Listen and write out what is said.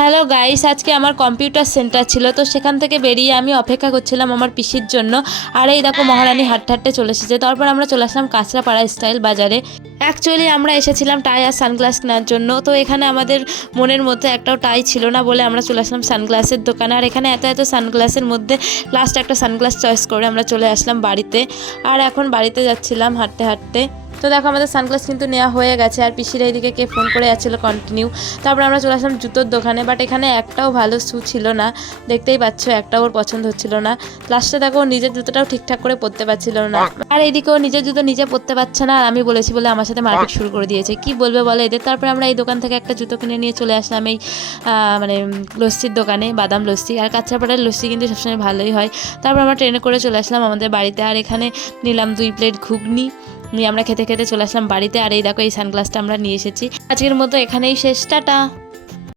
Hello guys, আজকে আমার computer centre ছিল, তো সেখান থেকে বেরিয়ে আমি অপেক্ষা করছিলাম আমার পিসির জন্য। আর এই দেখো মহারানী হাঁটতে হাঁটতে চলে এসেছে। তারপর আমরা চলে আসলাম কাঁচরাপাড়া স্টাইল বাজারে। অ্যাকচুয়ালি আমরা এসেছিলাম টাই আর সানগ্লাস কেনার জন্য, তো এখানে আমাদের মনের মধ্যে একটাও টাই ছিল না বলে আমরা চলে আসলাম সানগ্লাসের দোকানে। আর এখানে এত এত সানগ্লাসের মধ্যে লাস্ট একটা সানগ্লাস চয়েস করে আমরা চলে আসলাম বাড়িতে। আর এখন বাড়িতে যাচ্ছিলাম হাঁটতে হাঁটতে। তো দেখো আমাদের সানগ্লাস কিন্তু নেওয়া হয়ে গেছে, আর পিসির এইদিকে কে ফোন করে যাচ্ছিলো কন্টিনিউ। তারপর আমরা চলে আসলাম জুতোর দোকানে, বাট এখানে একটাও ভালো শ্যু ছিল না, দেখতেই পাচ্ছ একটাও ওর পছন্দ হচ্ছিল না। লাস্টে দেখো নিজের জুতোটাও ঠিকঠাক করে পরতে পারছিল না, আর এইদিকে ও নিজের জুতো নিজে পরতে পারছে না, আর আমি বলেছি বলে আমার সাথে মারপিট শুরু করে দিয়েছে। কি বলবে বলে এদের। তারপর আমরা এই দোকান থেকে একটা জুতো কিনে নিয়ে চলে আসলাম এই মানে লস্যির দোকানে, বাদাম লস্যি। আর কাঁচরাপাড়ার লস্যি কিন্তু সবসময় ভালোই হয়। তারপর আমরা ট্রেনে করে চলে আসলাম আমাদের বাড়িতে, আর এখানে নিলাম 2 প্লেট ঘুগনি নিয়ে আমরা খেতে খেতে চলে আসলাম বাড়িতে। আর এই দেখো এই সানগ্লাসটা আমরা নিয়ে এসেছি। আজকের মতো এখানেই শেষ, টাটা।